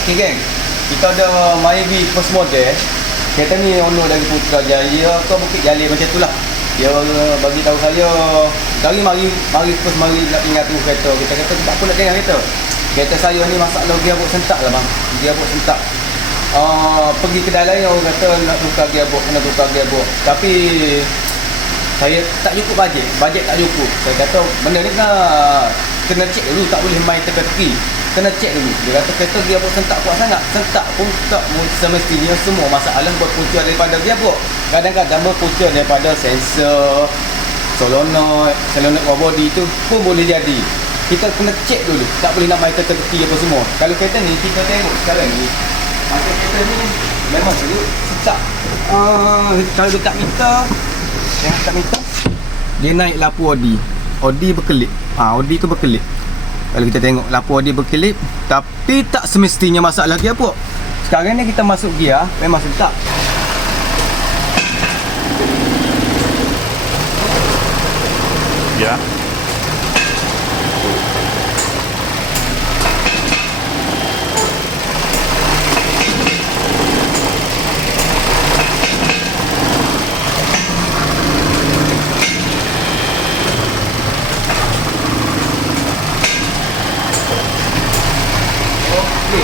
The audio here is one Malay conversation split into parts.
Okey geng, kita ada Myvi first model. Kereta ni owner dari Putrajaya ke Bukit Jalil macam tu lah. Dia bagi tahu saya mari nak tinggal tu kereta. Kita kata tak apa nak tinggal kereta. Kereta saya ni masalah gearbox sentak lah bang. Gearbox sentak. Pergi kedai lain orang kata nak tukar gearbox, kena tukar gearbox. Tapi saya tak cukup bajet tak cukup. Saya kata benda ni kena cek dulu, tak boleh main teka-teki. Kena cek dulu. Dia kata kereta gearbox sentak kuat sangat. Sentak pun tak semestinya semua masalah berpunca daripada gearbox. Kadang-kadang berpunca daripada sensor, solenoid body tu pun boleh jadi. Kita kena cek dulu. Tak boleh nak main teka-teki apa semua. Kalau kereta ni kita tengok sekarang ni, macam kereta ni memang sentak. Kalau dekat meter, tengok dekat meter, dia naik lapu Odi berkelip. Odi tu berkelip. Kalau kita tengok lapu Odi berkelip, tapi tak semestinya masalah gearbox. Sekarang ni kita masuk gear, memang sentak. Ya.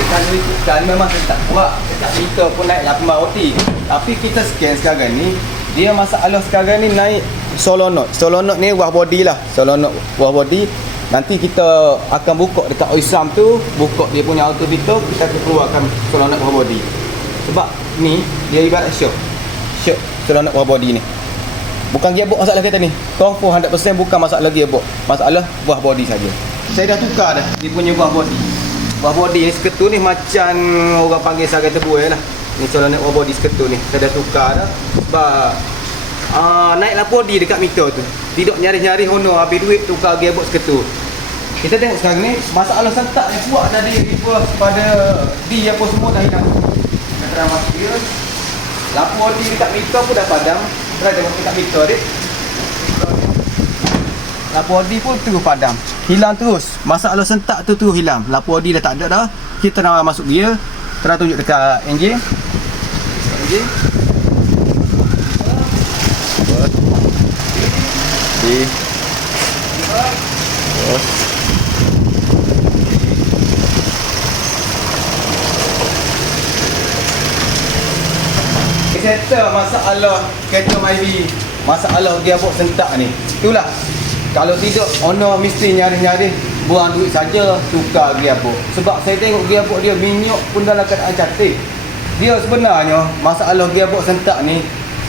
Kalau ikutkan memang tak kuat. Dekat meter pun naik 8 OT. Tapi kita scan sekarang ni, dia masalah sekarang ni naik solenoid. Solenoid ni buah body lah. Solenoid buah body. Nanti kita akan buka dekat OISAM tu, buka dia punya auto fitur, kita akan keluarkan solenoid buah body. Sebab ni dia ibarat shock solenoid buah body ni. Bukan gearbox masalah kereta ni. Confirm 100% bukan masalah gearbox. Masalah buah body saja. Saya dah tukar dah dia punya buah body. Buah body ni seketul ni macam orang panggil sarang tebuai lah. Ni solenoid buah body seketul ni. Saya dah tukar dah. Sebab naiklah body dekat meter tu. Tidak nyari-nyari hono habis duit tukar gearbox seketul. Kita tengok sekarang ni masalah sentak ni kuat tadi reverse pada D apa semua dah hilang. Kita terang masuk dia. Lampu body dekat meter pun dah padam. Try tengok dekat meter dia. Lampu body pun terus padam. Hilang terus. Masalah sentak tu terus hilang. Lampu body dah tak ada dah. Kita nak masuk gear. Terang tunjuk dekat enjin. Settle masalah kereta Myvi, masalah gearbox sentak ni. Itulah. Kalau tidak, owner mesti nyari-nyari buang duit saja tukar gearbox. Sebab saya tengok gearbox dia minyak pun dalam keadaan cantik. Dia sebenarnya masalah gearbox sentak ni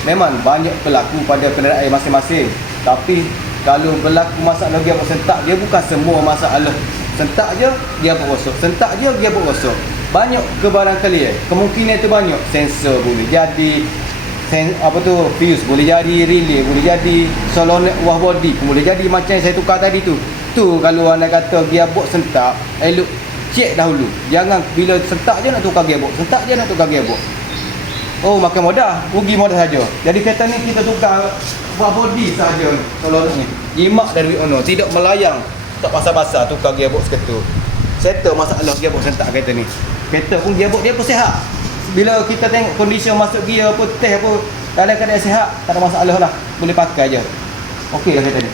memang banyak berlaku pada kenderaan masing-masing. Tapi kalau berlaku masalah gearbox sentak, dia bukan semua masalah sentak je gearbox rosak. Sentak je gearbox rosak. Banyak kebarangkalian. Kemungkinan tu banyak. Sensor boleh jadi, fuse boleh jadi, relay boleh jadi, solenoid buah body pun boleh jadi macam yang saya tukar tadi tu. Tu kalau anda kata gearbox sentak, elok cek dahulu. Jangan bila sentak je nak tukar gearbox, sentak je nak tukar gearbox. Oh, makan modal, rugi modal saja. Jadi kereta ni kita tukar buah body saja solenoid ni. Jimat dari ono, tidak melayang, tak pasal-pasal tukar gearbox kereta. Settle masalah gearbox sentak kereta ni. Kereta pun gearbox dia pun sihat. Bila kita tengok kondisi masuk gear apa, test apa, dalam keadaan sihat, tak ada masalah lah. Boleh pakai je. Okey lah kereta ni.